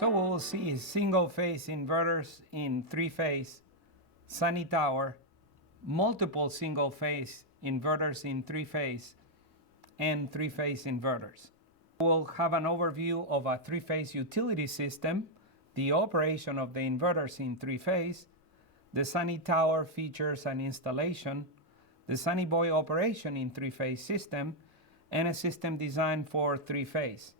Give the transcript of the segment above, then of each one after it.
So we will see single-phase inverters in three-phase, sunny tower, multiple single-phase inverters in three-phase, and three-phase inverters. We'll have an overview of a three-phase utility system, the operation of the inverters in three-phase, the sunny tower features and installation, the Sunny Boy operation in three-phase system, and a system designed for three-phase,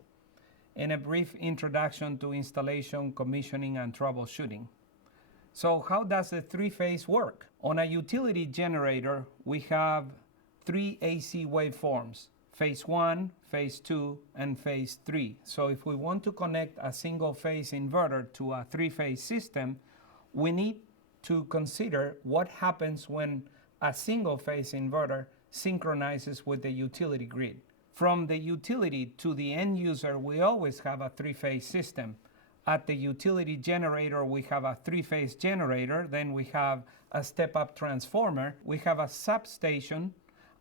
and a brief introduction to installation, commissioning, and troubleshooting. So how does the three-phase work? On a utility generator, we have three AC waveforms, phase 1, phase 2, and phase 3. So if we want to connect a single-phase inverter to a three-phase system, we need to consider what happens when a single-phase inverter synchronizes with the utility grid. From the utility to the end user, we always have a three-phase system. At the utility generator, we have a three-phase generator, then we have a step-up transformer, we have a substation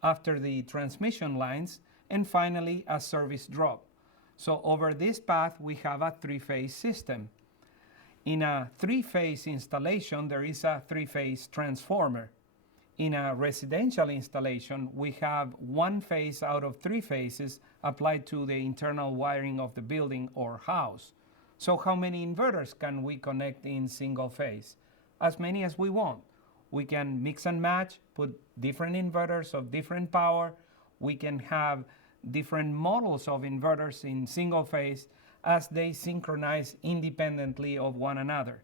after the transmission lines, and finally a service drop. So over this path, we have a three-phase system. In a three-phase installation, there is a three-phase transformer. In a residential installation, we have one phase out of three phases applied to the internal wiring of the building or house. So how many inverters can we connect in single phase? As many as we want. We can mix and match, put different inverters of different power. We can have different models of inverters in single phase as they synchronize independently of one another.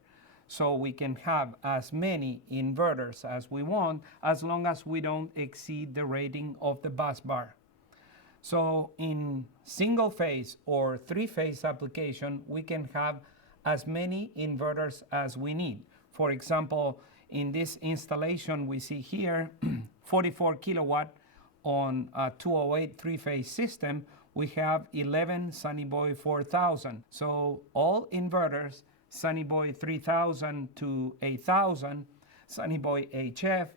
So we can have as many inverters as we want as long as we don't exceed the rating of the bus bar. So in single phase or three-phase application, we can have as many inverters as we need. For example, in this installation we see here 44 kilowatt on a 208 three-phase system, we have 11 Sunny Boy 4000. So all inverters, Sunny Boy 3000 to 8000, Sunny Boy HF,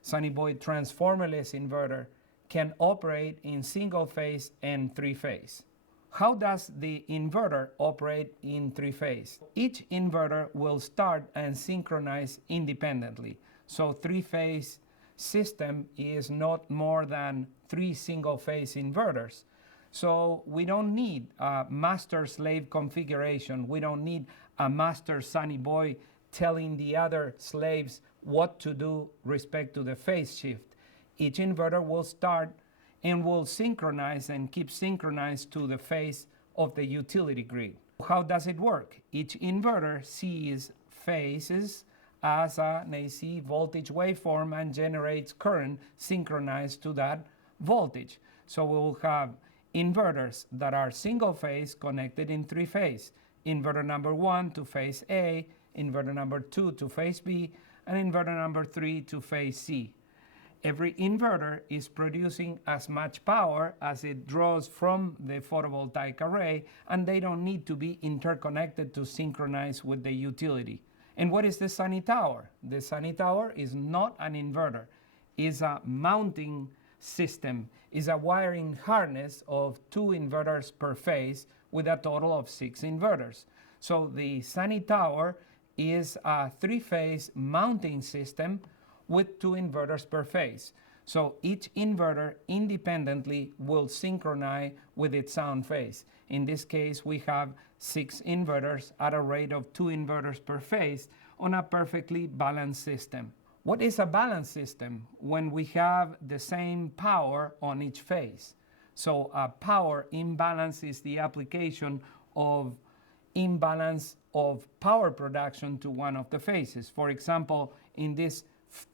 Sunny Boy transformerless inverter can operate in single phase and three phase. How does the inverter operate in three phase? Each inverter will start and synchronize independently. So three phase system is not more than three single phase inverters. So we don't need a master-slave configuration. We don't need a master Sunny Boy telling the other slaves what to do respect to the phase shift. Each inverter will start and will synchronize and keep synchronized to the phase of the utility grid. How does it work? Each inverter sees phases as an AC voltage waveform and generates current synchronized to that voltage. So we will have inverters that are single phase connected in three phase. Inverter number 1 to phase A, inverter number 2 to phase B, and inverter number 3 to phase C. Every inverter is producing as much power as it draws from the photovoltaic array, and they don't need to be interconnected to synchronize with the utility. And what is the Sunny Tower? The Sunny Tower is not an inverter. It's a mounting system, is a wiring harness of 2 inverters per phase with a total of 6 inverters. So the Sunny Tower is a three-phase mounting system with 2 inverters per phase. So each inverter independently will synchronize with its own phase. In this case, we have 6 inverters at a rate of 2 inverters per phase on a perfectly balanced system. What is a balanced system? When we have the same power on each phase. So a power imbalance is the application of imbalance of power production to one of the phases. For example, in this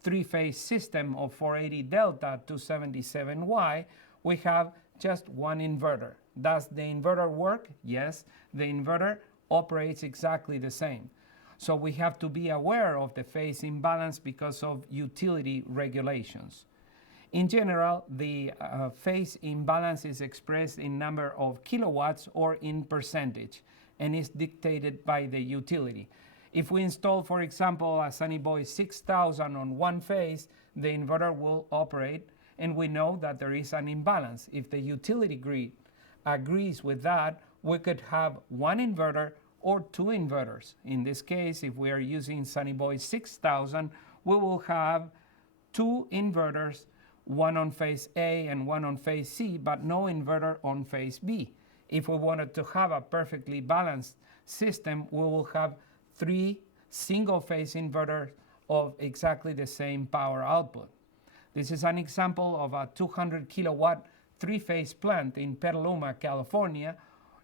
three-phase system of 480 delta 277Y, we have just one inverter. Does the inverter work? Yes, the inverter operates exactly the same. So we have to be aware of the phase imbalance because of utility regulations. In general, the phase imbalance is expressed in number of kilowatts or in percentage and is dictated by the utility. If we install, for example, a Sunny Boy 6000 on one phase, the inverter will operate, and we know that there is an imbalance. If the utility grid agrees with that, we could have one inverter or two inverters. In this case, if we are using Sunny Boy 6000, we will have two inverters, one on phase A and one on phase C, but no inverter on phase B. If we wanted to have a perfectly balanced system, we will have three single-phase inverters of exactly the same power output. This is an example of a 200 kilowatt three-phase plant in Petaluma, California,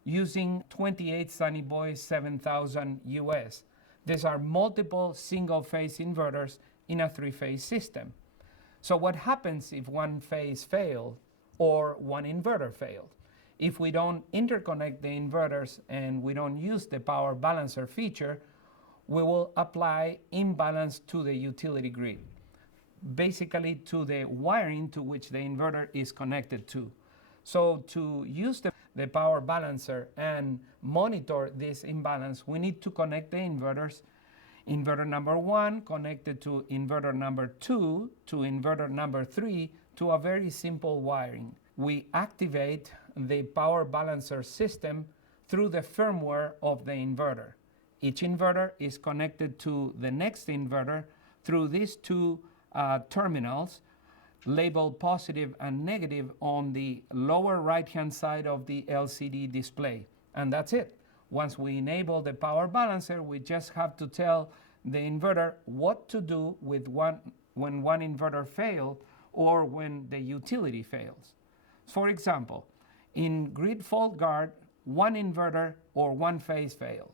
using 28 Sunny Boy 7000 US. These are multiple single-phase inverters in a three-phase system. So what happens if one phase failed or one inverter failed? If we don't interconnect the inverters and we don't use the power balancer feature, we will apply imbalance to the utility grid, basically to the wiring to which the inverter is connected to. So to use the power balancer and monitor this imbalance, we need to connect the inverters. Inverter number 1 connected to inverter number 2 to inverter number 3 to a very simple wiring. We activate the power balancer system through the firmware of the inverter. Each inverter is connected to the next inverter through these two terminals labeled positive and negative on the lower right-hand side of the LCD display. And that's it. Once we enable the power balancer, we just have to tell the inverter what to do with when one inverter failed or when the utility fails. For example, in grid fault guard, one inverter or one phase failed.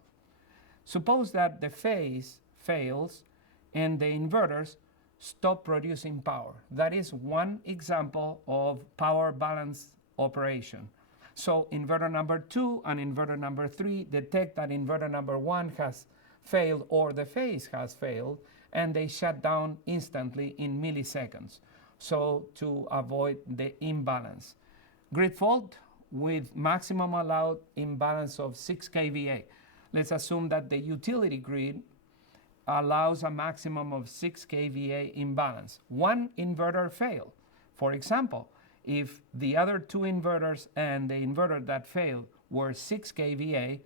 Suppose that the phase fails and the inverters stop producing power. That is one example of power balance operation. So inverter number 2 and inverter number 3 detect that inverter number 1 has failed or the phase has failed, and they shut down instantly in milliseconds, so to avoid the imbalance. Grid fault with maximum allowed imbalance of 6 kVA. Let's assume that the utility grid allows a maximum of 6 kVA imbalance. One inverter failed. For example, if the other two inverters and the inverter that failed were 6 kVA,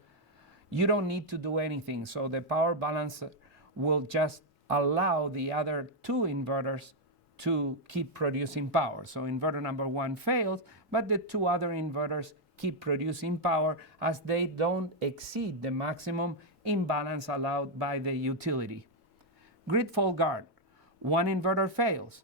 you don't need to do anything. So the power balancer will just allow the other two inverters to keep producing power. So inverter number 1 fails, but the two other inverters keep producing power as they don't exceed the maximum imbalance allowed by the utility. Grid fault guard. One inverter fails.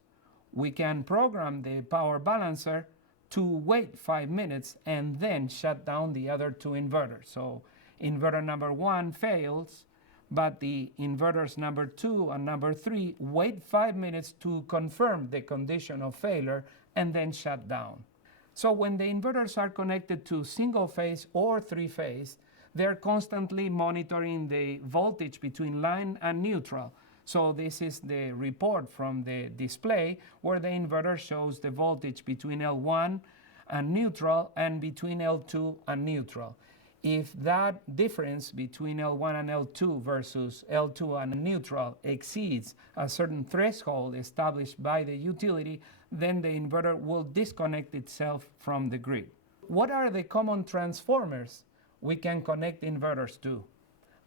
We can program the power balancer to wait 5 minutes and then shut down the other two inverters. So inverter number 1 fails, but the inverters number 2 and number 3 wait 5 minutes to confirm the condition of failure and then shut down. So when the inverters are connected to single phase or three phase, they're constantly monitoring the voltage between line and neutral. So this is the report from the display where the inverter shows the voltage between L1 and neutral and between L2 and neutral. If that difference between L1 and L2 versus L2 and neutral exceeds a certain threshold established by the utility, then the inverter will disconnect itself from the grid. What are the common transformers we can connect inverters to?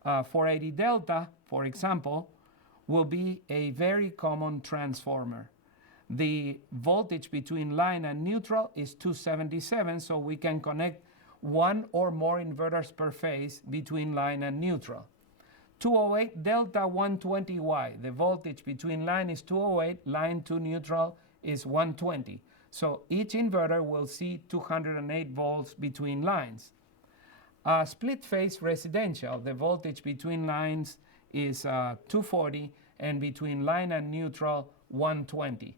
480 delta, for example, will be a very common transformer. The voltage between line and neutral is 277, so we can connect one or more inverters per phase between line and neutral. 208 delta 120Y, the voltage between line is 208, line to neutral is 120. So each inverter will see 208 volts between lines. Split phase residential, the voltage between lines is 240 and between line and neutral 120.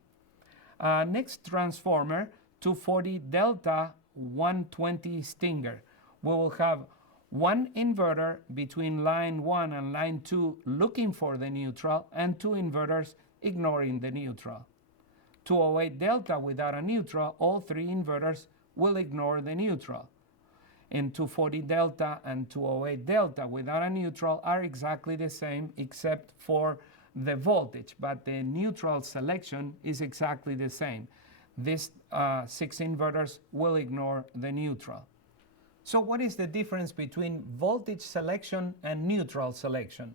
Next transformer, 240 delta 120 Stinger. We will have one inverter between line 1 and line 2 looking for the neutral and two inverters ignoring the neutral. 208 delta without a neutral, all three inverters will ignore the neutral. And 240 delta and 208 delta without a neutral are exactly the same except for the voltage, but the neutral selection is exactly the same. These 6 inverters will ignore the neutral. So what is the difference between voltage selection and neutral selection?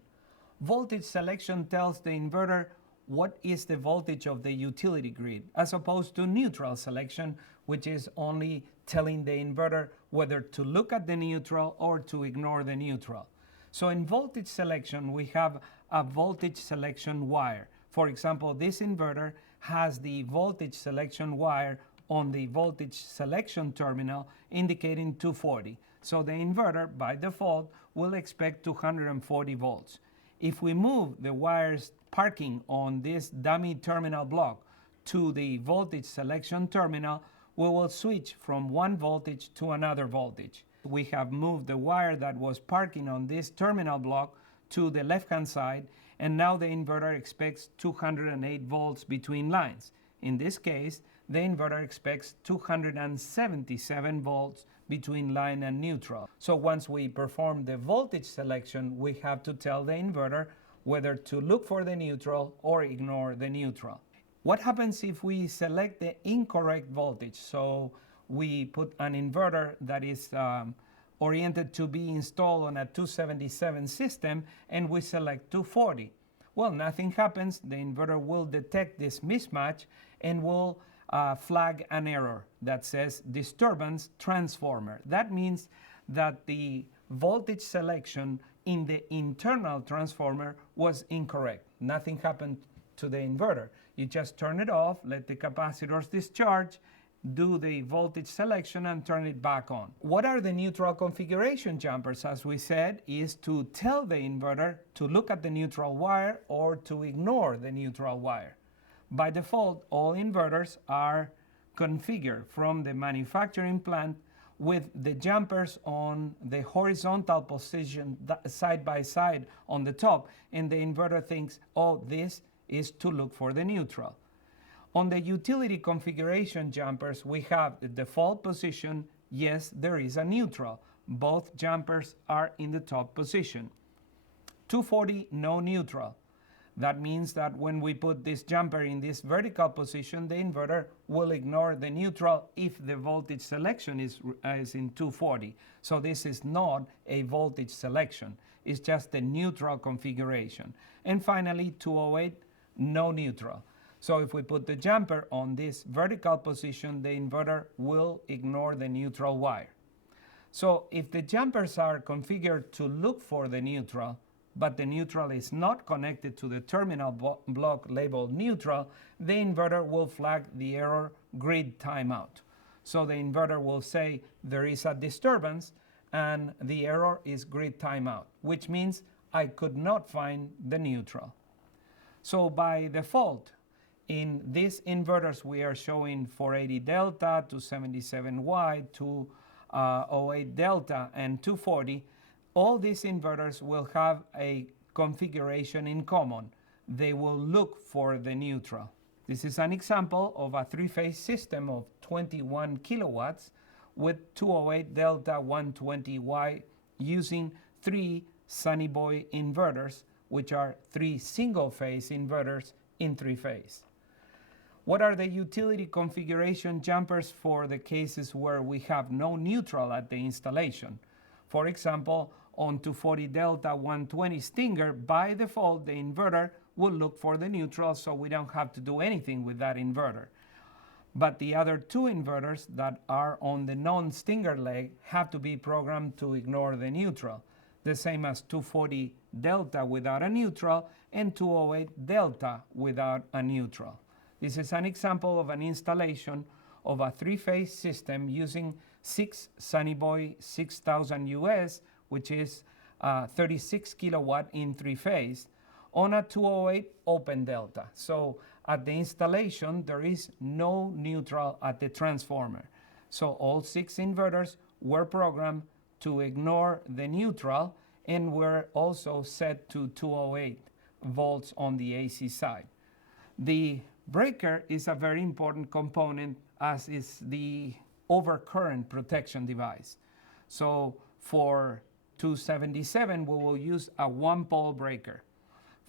Voltage selection tells the inverter what is the voltage of the utility grid, as opposed to neutral selection, which is only telling the inverter whether to look at the neutral or to ignore the neutral. So in voltage selection, we have a voltage selection wire. For example, this inverter has the voltage selection wire on the voltage selection terminal indicating 240. So the inverter, by default, will expect 240 volts. If we move the wires parking on this dummy terminal block to the voltage selection terminal, we will switch from one voltage to another voltage. We have moved the wire that was parking on this terminal block to the left-hand side, and now the inverter expects 208 volts between lines. In this case, the inverter expects 277 volts between line and neutral. So once we perform the voltage selection, we have to tell the inverter whether to look for the neutral or ignore the neutral. What happens if we select the incorrect voltage? So we put an inverter that is oriented to be installed on a 277 system, and we select 240. Well, nothing happens. The inverter will detect this mismatch and will flag an error that says disturbance transformer. That means that the voltage selection in the internal transformer was incorrect. Nothing happened to the inverter. You just turn it off, let the capacitors discharge, do the voltage selection, and turn it back on. What are the neutral configuration jumpers? As we said, is to tell the inverter to look at the neutral wire or to ignore the neutral wire. By default, all inverters are configured from the manufacturing plant with the jumpers on the horizontal position side by side on the top, and the inverter thinks, oh, this is to look for the neutral. On the utility configuration jumpers, we have the default position. Yes, there is a neutral. Both jumpers are in the top position. 240, no neutral. That means that when we put this jumper in this vertical position, the inverter will ignore the neutral if the voltage selection is in 240. So this is not a voltage selection. It's just the neutral configuration. And finally, 208, no neutral. So if we put the jumper on this vertical position, the inverter will ignore the neutral wire. So if the jumpers are configured to look for the neutral, but the neutral is not connected to the terminal block labeled neutral, the inverter will flag the error grid timeout. So the inverter will say there is a disturbance and the error is grid timeout, which means I could not find the neutral. So by default, in these inverters we are showing 480 delta, 277Y, 208 delta, and 240. All these inverters will have a configuration in common. They will look for the neutral. This is an example of a three-phase system of 21 kilowatts with 208 delta 120Y using 3 Sunny Boy inverters, which are 3 single-phase inverters in 3-phase. What are the utility configuration jumpers for the cases where we have no neutral at the installation? For example, on 240 delta 120 Stinger, by default, the inverter will look for the neutral, so we don't have to do anything with that inverter. But the other 2 inverters that are on the non-Stinger leg have to be programmed to ignore the neutral, the same as 240 delta without a neutral and 208 delta without a neutral. This is an example of an installation of a 3-phase system using 6 Sunny Boy 6000 US, which is 36 kilowatt in 3-phase, on a 208 open delta. So at the installation, there is no neutral at the transformer. So all 6 inverters were programmed to ignore the neutral and were also set to 208 volts on the AC side. The breaker is a very important component, as is the overcurrent protection device. So for 277, we will use a 1-pole breaker.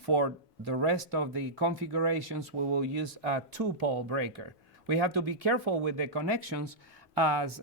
For the rest of the configurations, we will use a 2-pole breaker. We have to be careful with the connections, as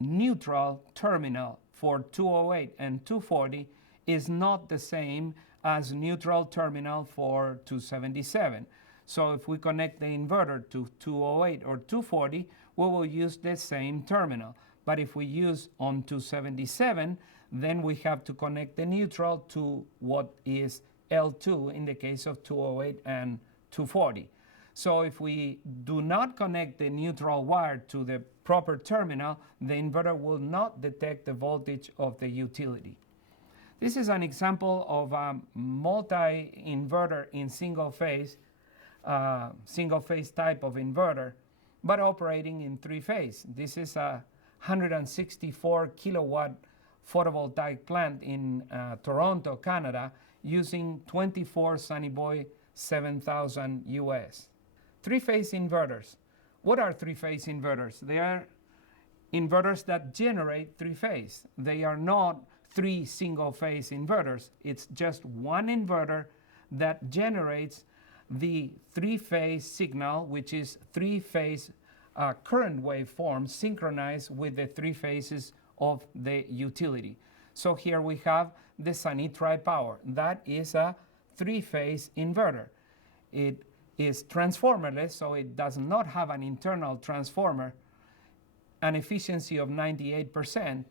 neutral terminal for 208 and 240 is not the same as neutral terminal for 277. So if we connect the inverter to 208 or 240, we will use the same terminal. But if we use on 277, then we have to connect the neutral to what is L2 in the case of 208 and 240. So if we do not connect the neutral wire to the proper terminal, the inverter will not detect the voltage of the utility. This is an example of a multi-inverter in single phase type of inverter, but operating in three phase. This is a 164 kilowatt photovoltaic plant in Toronto, Canada, using 24 Sunny Boy 7000 US. Three-phase inverters. What are three-phase inverters? They are inverters that generate three-phase. They are not three single-phase inverters. It's just one inverter that generates the three-phase signal, which is three-phase current waveform synchronized with the three phases of the utility. So here we have the Sunny Tri-Power. That is a three-phase inverter. It is transformerless, so it does not have an internal transformer, an efficiency of 98%.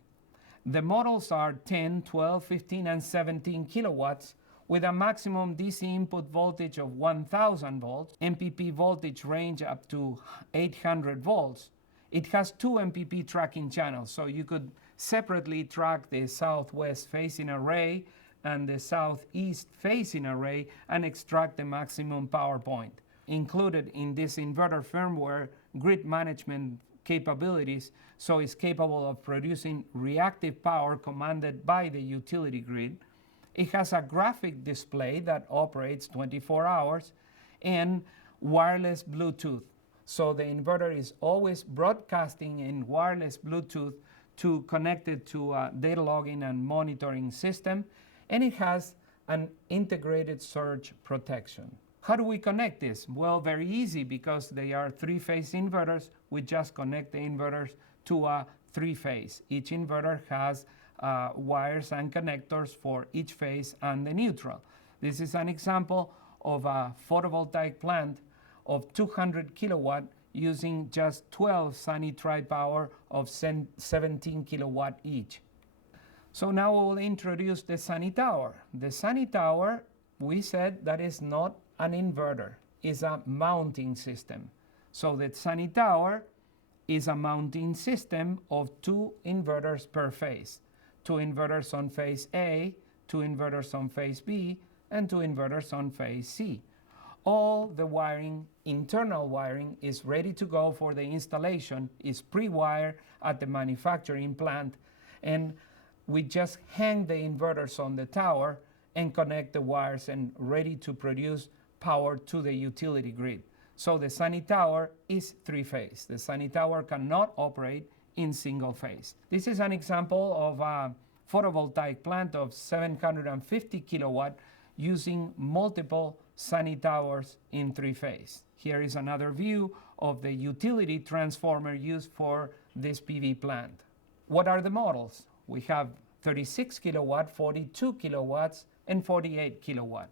The models are 10, 12, 15, and 17 kilowatts with a maximum DC input voltage of 1000 volts, MPP voltage range up to 800 volts. It has two MPP tracking channels, so you could separately track the southwest facing array and the southeast facing array and extract the maximum power point. Included in this inverter firmware, grid management capabilities, so it's capable of producing reactive power commanded by the utility grid. It has a graphic display that operates 24 hours and wireless Bluetooth. So the inverter is always broadcasting in wireless Bluetooth to connect it to a data logging and monitoring system, and it has an integrated surge protection. How do we connect this? Well, very easy, because they are three-phase inverters. We just connect the inverters to a three-phase. Each inverter has wires and connectors for each phase and the neutral. This is an example of a photovoltaic plant of 200 kilowatt using just 12 Sunny Tri-Power of 17 kilowatt each. So now we will introduce the Sunny Tower. The Sunny Tower, we said that is not an inverter, is a mounting system. So the Sunny Tower is a mounting system of two inverters per phase. Two inverters on phase A, two inverters on phase B, and two inverters on phase C. All the wiring, internal wiring, is ready to go for the installation, is pre-wired at the manufacturing plant, and we just hang the inverters on the tower and connect the wires and ready to produce power to the utility grid. So the Sunny Tower is three-phase. The Sunny Tower cannot operate in single phase. This is an example of a photovoltaic plant of 750 kilowatt using multiple Sunny Towers in three-phase. Here is another view of the utility transformer used for this PV plant. What are the models? We have 36 kilowatt, 42 kilowatts, and 48 kilowatt.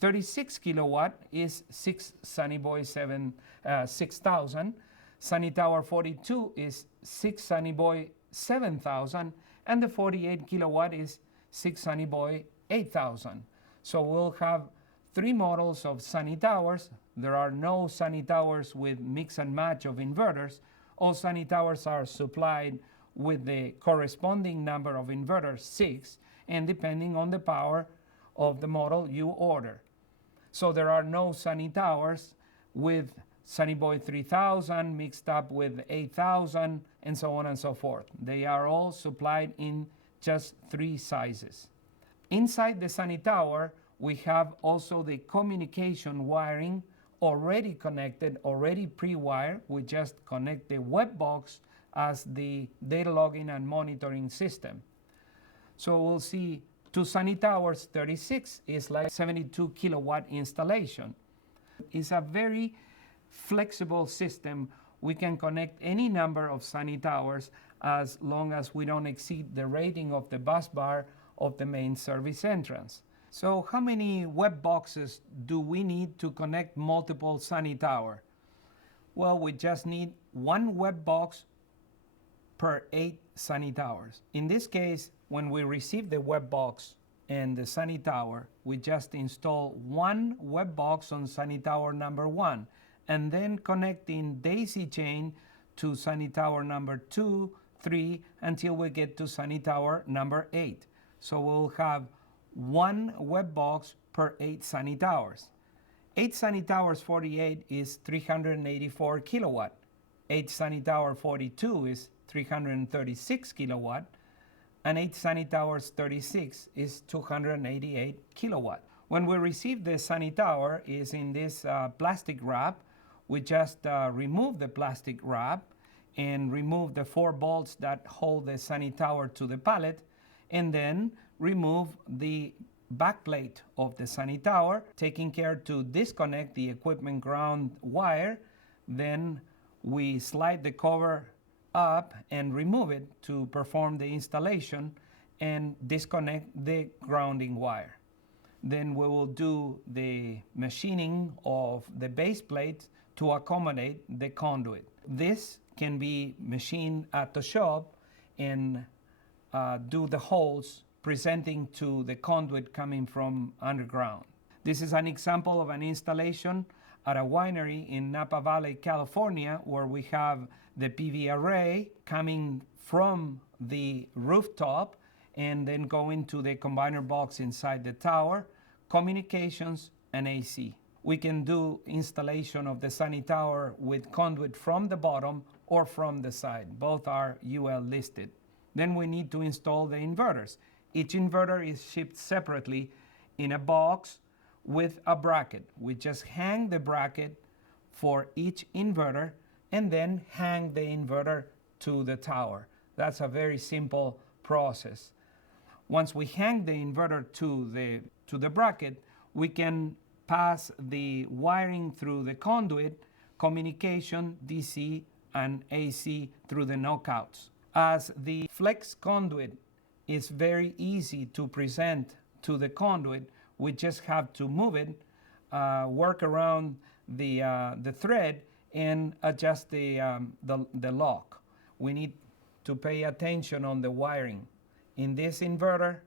36 kilowatt is 6 Sunny Boy 6000. Sunny Tower 42 is 6 Sunny Boy 7000, and the 48 kilowatt is 6 Sunny Boy 8000. So we'll have three models of Sunny Towers. There are no Sunny Towers with mix and match of inverters. All Sunny Towers are supplied with the corresponding number of inverters, 6, and depending on the power of the model you order. So there are no Sunny Towers with Sunny Boy 3000 mixed up with 8000 and so on and so forth. They are all supplied in just three sizes. Inside the Sunny Tower, we have also the communication wiring already connected, already pre-wired. We just connect the web box as the data logging and monitoring system. So we'll see two Sunny Towers 36 is like 72 kilowatt installation. It's a very flexible system. We can connect any number of Sunny Towers as long as we don't exceed the rating of the bus bar of the main service entrance. So how many web boxes do we need to connect multiple Sunny Tower? Well, we just need one web box per 8 Sunny Towers. In this case, when we receive the web box and the Sunny Tower, we just install one web box on Sunny Tower number 1 and then connect in daisy chain to Sunny Tower number 2, 3 until we get to Sunny Tower number 8. So we'll have one web box per 8 Sunny Towers. 8 Sunny Towers 48 is 384 kilowatt. 8 Sunny Tower 42 is 336 kilowatt. And 8 Sunny Towers 36 is 288 kilowatt. When we receive the Sunny Tower is in this plastic wrap. We just remove the plastic wrap and remove the 4 bolts that hold the Sunny Tower to the pallet, and then remove the backplate of the Sunny Tower, taking care to disconnect the equipment ground wire. Then we slide the cover up and remove it to perform the installation and disconnect the grounding wire. Then we will do the machining of the base plate to accommodate the conduit. This can be machined at the shop and do the holes presenting to the conduit coming from underground. This is an example of an installation at a winery in Napa Valley, California, where we have the PV array coming from the rooftop and then going to the combiner box inside the tower, communications, and AC. We can do installation of the Sunny Tower with conduit from the bottom or from the side. Both are UL listed. Then we need to install the inverters. Each inverter is shipped separately in a box with a bracket. We just hang the bracket for each inverter and then hang the inverter to the tower. That's a very simple process. Once we hang the inverter to the bracket, we can pass the wiring through the conduit, communication, DC, and AC through the knockouts. As the flex conduit is very easy to present to the conduit, we just have to move it, work around the thread, and adjust the lock. We need to pay attention on the wiring. In this inverter,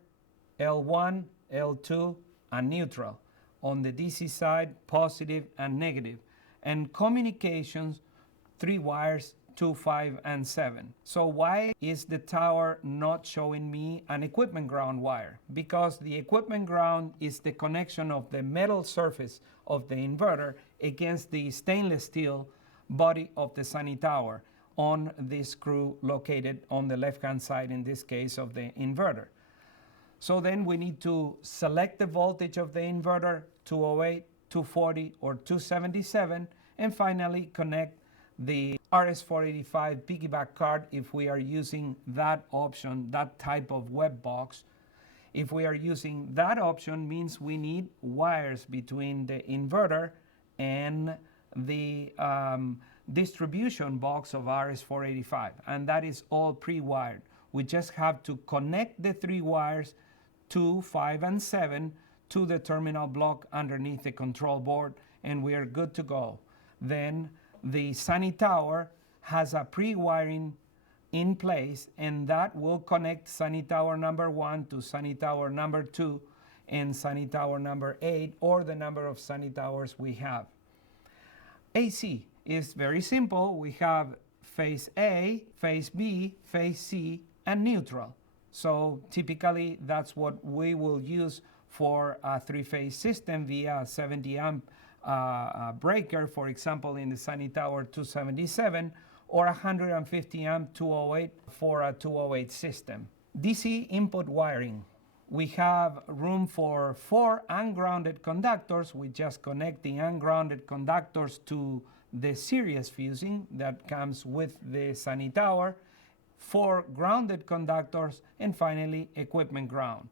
L1, L2, and neutral. On the DC side, positive and negative. And communications, 3 wires, 2, 5, and 7. So why is the tower not showing me an equipment ground wire? Because the equipment ground is the connection of the metal surface of the inverter against the stainless steel body of the Sunny Tower on this screw located on the left-hand side, in this case, of the inverter. So then we need to select the voltage of the inverter, 208, 240, or 277, and finally connect the RS-485 piggyback card if we are using that option, that type of web box. If we are using that option, means we need wires between the inverter and the distribution box of RS-485, and that is all pre-wired. We just have to connect the 3 wires, 2, 5, and 7, to the terminal block underneath the control board, and we are good to go. Then the Sunny Tower has a pre-wiring in place, and that will connect Sunny Tower number 1 to Sunny Tower number 2 and Sunny Tower number 8, or the number of Sunny Towers we have. AC is very simple. We have phase A, phase B, phase C, and neutral. So typically that's what we will use for a 3-phase system via a 70 amp breaker, for example, in the Sunny Tower 277, or 150 amp 208 for a 208 system. DC input wiring. We have room for 4 ungrounded conductors. We just connect the ungrounded conductors to the series fusing that comes with the Sunny Tower, 4 grounded conductors, and finally equipment ground.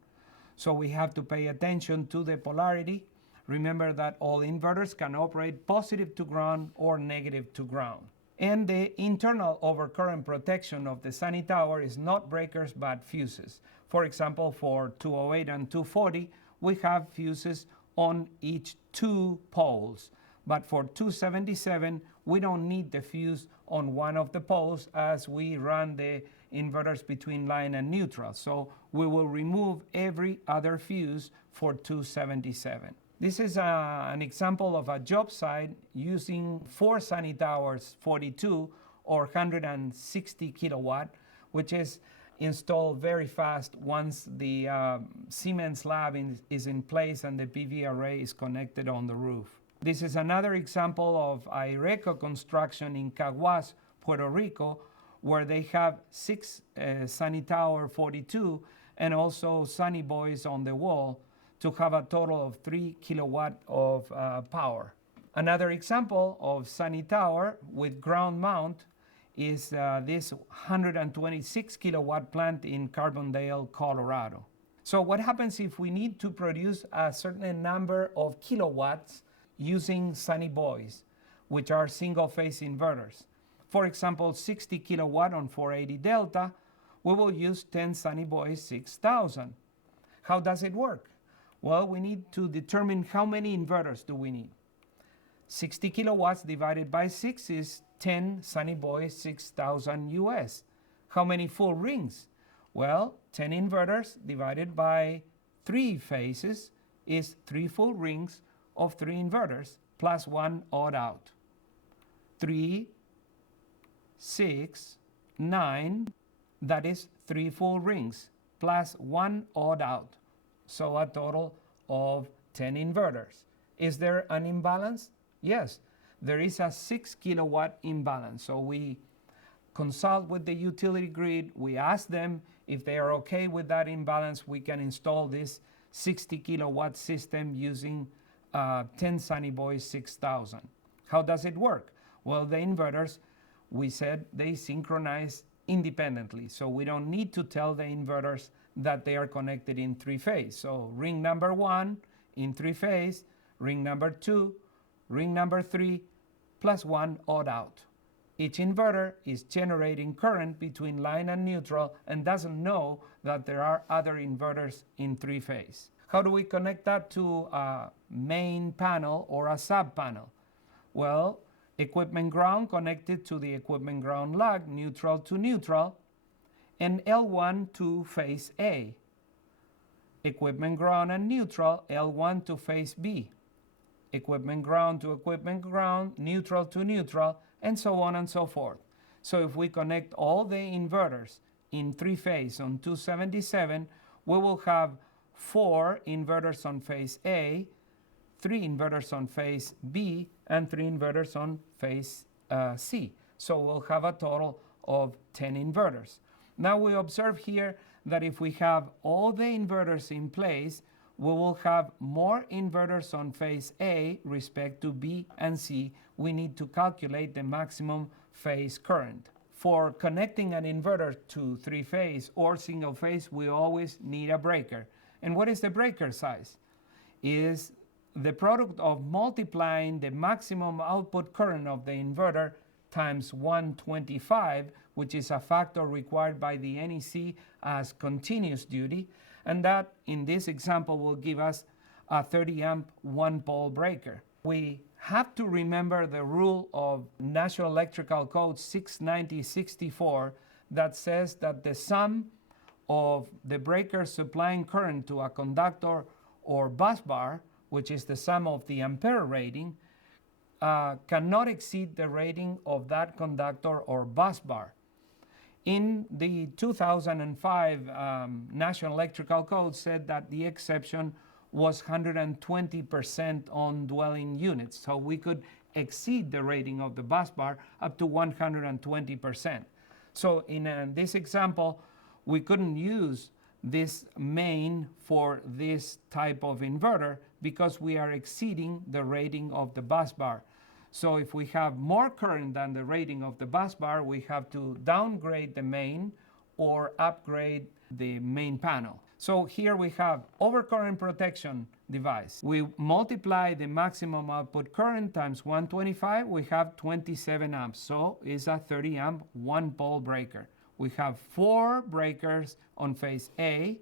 So we have to pay attention to the polarity. Remember that all inverters can operate positive to ground or negative to ground. And the internal overcurrent protection of the sunny tower is not breakers but fuses. For example, for 208 and 240, we have fuses on each two poles. But for 277, we don't need the fuse on one of the poles as we run the inverters between line and neutral. So we will remove every other fuse for 277. This is an example of a job site using 4 sunny towers 42 or 160 kilowatt, which is installed very fast once the cement slab is in place and the PV array is connected on the roof. This is another example of IRECO construction in Caguas, Puerto Rico, where they have 6 sunny tower 42 and also sunny boys on the wall to have a total of 3 kilowatt of power. Another example of sunny tower with ground mount is this 126 kilowatt plant in Carbondale, Colorado. So what happens if we need to produce a certain number of kilowatts using sunny boys, which are single phase inverters? For example, 60 kilowatt on 480 delta, we will use 10 sunny boys 6000. How does it work? Well, we need to determine how many inverters do we need. 60 kilowatts divided by 6 is 10 sunny boys 6000 US. How many full rings? Well, 10 inverters divided by 3 phases is 3 full rings of 3 inverters plus 1 odd out. 3, 6, 9, that is 3 full rings plus 1 odd out. So a total of 10 inverters. Is there an imbalance? Yes, there is a 6 kilowatt imbalance. So we consult with the utility grid. We ask them if they are okay with that imbalance. We can install this 60 kilowatt system using 10 Sunny Boys 6000. How does it work? Well, the inverters, we said they synchronize independently. So we don't need to tell the inverters that they are connected in 3 phase. So ring number 1 in 3 phase, ring number 2, ring number 3, plus 1 odd out. Each inverter is generating current between line and neutral and doesn't know that there are other inverters in 3 phase. How do we connect that to a main panel or a sub panel? Well, equipment ground connected to the equipment ground lug, neutral to neutral, and L1 to phase A. Equipment ground and neutral, L1 to phase B. Equipment ground to equipment ground, neutral to neutral, and so on and so forth. So if we connect all the inverters in 3 phase on 277, we will have 4 inverters on phase A, 3 inverters on phase B, and 3 inverters on phase C. So we'll have a total of 10 inverters. Now we observe here that if we have all the inverters in place, we will have more inverters on phase A respect to B and C. We need to calculate the maximum phase current. For connecting an inverter to 3 phase or single phase, we always need a breaker. And what is the breaker size? Is the product of multiplying the maximum output current of the inverter times 125, which is a factor required by the NEC as continuous duty, and that in this example will give us a 30 amp 1-pole breaker. We have to remember the rule of National Electrical Code 690-64 that says that the sum of the breaker supplying current to a conductor or bus bar, which is the sum of the ampere rating, cannot exceed the rating of that conductor or bus bar. In the 2005 National Electrical Code said that the exception was 120% on dwelling units. So we could exceed the rating of the bus bar up to 120%. So in this example, we couldn't use this main for this type of inverter because we are exceeding the rating of the bus bar. So if we have more current than the rating of the bus bar, we have to downgrade the main or upgrade the main panel. So here we have overcurrent protection device. We multiply the maximum output current times 125, we have 27 amps. So it's a 30 amp one pole breaker. We have 4 breakers on phase A.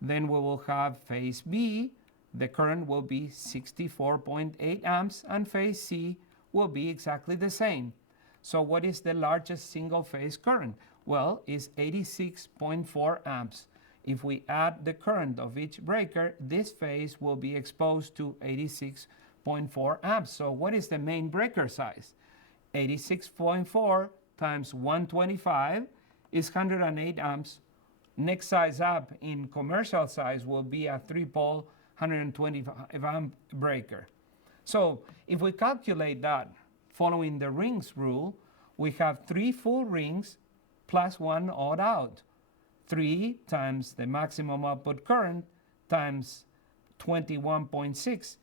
Then we will have phase B. The current will be 64.8 amps, and phase C will be exactly the same. So what is the largest single phase current? Well, it's 86.4 amps. If we add the current of each breaker, this phase will be exposed to 86.4 amps. So what is the main breaker size? 86.4 times 125 is 108 amps. Next size up in commercial size will be a 3-pole 125 amp breaker. So if we calculate that following the rings rule, we have 3 full rings plus 1 odd out. 3 times the maximum output current times 21.6,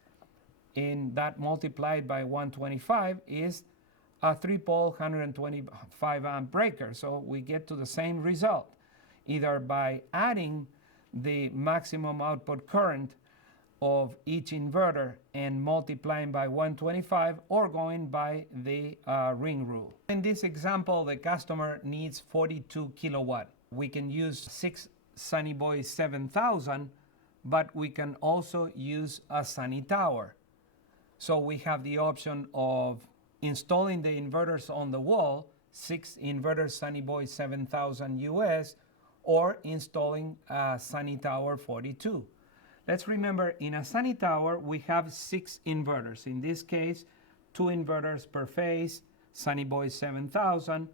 and that multiplied by 125 is a 3-pole 125 amp breaker. So we get to the same result, either by adding the maximum output current of each inverter and multiplying by 125, or going by the ring rule. In this example, the customer needs 42 kilowatt. We can use 6 Sunny Boy 7000, but we can also use a Sunny Tower. So we have the option of installing the inverters on the wall, 6 inverters Sunny Boy 7000 US, or installing a Sunny Tower 42. Let's remember, in a Sunny Tower, we have 6 inverters. In this case, 2 inverters per phase, Sunny Boy 7000,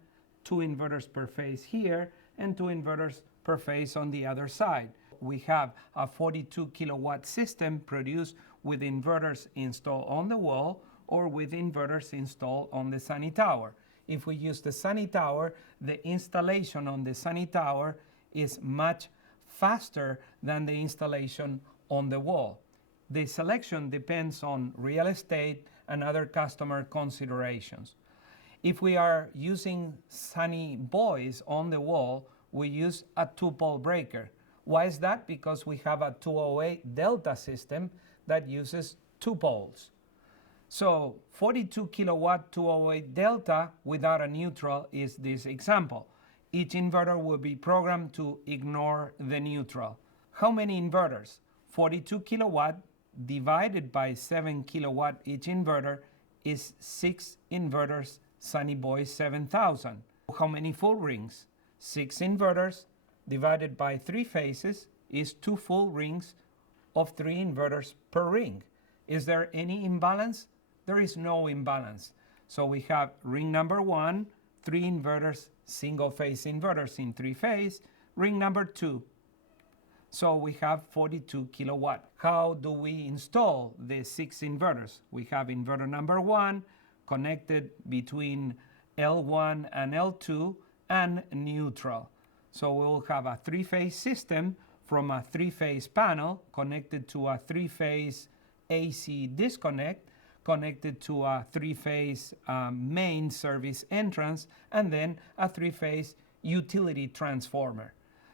2 inverters per phase here, and 2 inverters per phase on the other side. We have a 42 kilowatt system produced with inverters installed on the wall or with inverters installed on the Sunny Tower. If we use the Sunny Tower, the installation on the Sunny Tower is much faster than the installation on the wall. The selection depends on real estate and other customer considerations. If we are using Sunny Boys on the wall, we use a 2-pole breaker. Why is that? Because we have a 208 Delta system that uses 2 poles. So 42 kilowatt 208 Delta without a neutral is this example. Each inverter will be programmed to ignore the neutral. How many inverters? 42 kilowatt divided by 7 kilowatt each inverter is 6 inverters Sunny Boy 7000. How many full rings? 6 inverters divided by 3 phases is 2 full rings of 3 inverters per ring. Is there any imbalance? There is no imbalance. So we have ring number 1, 3 inverters, single phase inverters in 3 phase. Ring number 2. So we have 42 kilowatt. How do we install the 6 inverters? We have inverter number 1 connected between L1 and L2 and neutral. So we will have a 3-phase system from a 3-phase panel connected to a 3-phase AC disconnect, connected to a 3-phase main service entrance, and then a 3-phase utility transformer.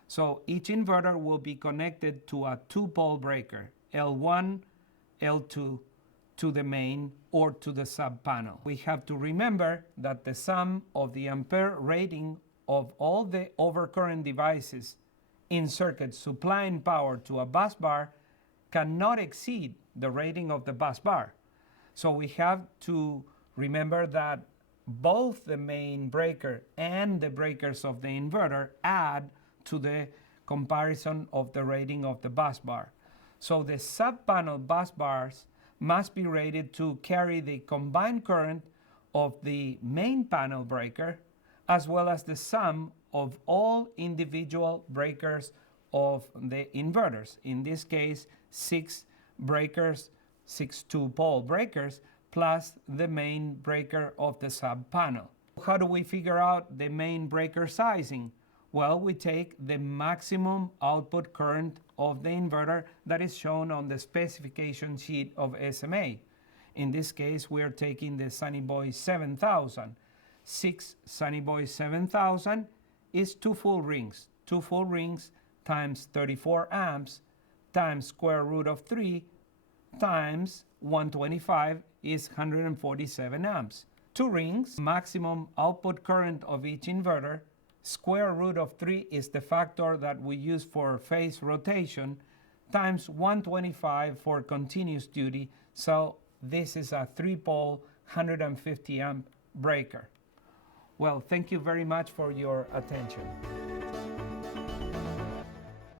So each inverter will be connected to a 2-pole breaker, L1, L2, to the main or to the sub-panel. We have to remember that the sum of the ampere rating of all the overcurrent devices in circuits supplying power to a bus bar cannot exceed the rating of the bus bar. So we have to remember that both the main breaker and the breakers of the inverter add to the comparison of the rating of the bus bar. So the sub-panel bus bars must be rated to carry the combined current of the main panel breaker as well as the sum of all individual breakers of the inverters. In this case, 6 breakers, 6 2-pole breakers, plus the main breaker of the sub-panel. How do we figure out the main breaker sizing? Well, we take the maximum output current of the inverter that is shown on the specification sheet of SMA. In this case, we are taking the Sunny Boy 7000. 6 Sunny Boy 7000 is 2 full rings, 2 full rings times 34 amps times square root of 3 times 125 is 147 amps. 2 rings, maximum output current of each inverter. Square root of 3 is the factor that we use for phase rotation, times 125 for continuous duty. So this is a 3-pole 150 amp breaker. Well, thank you very much for your attention.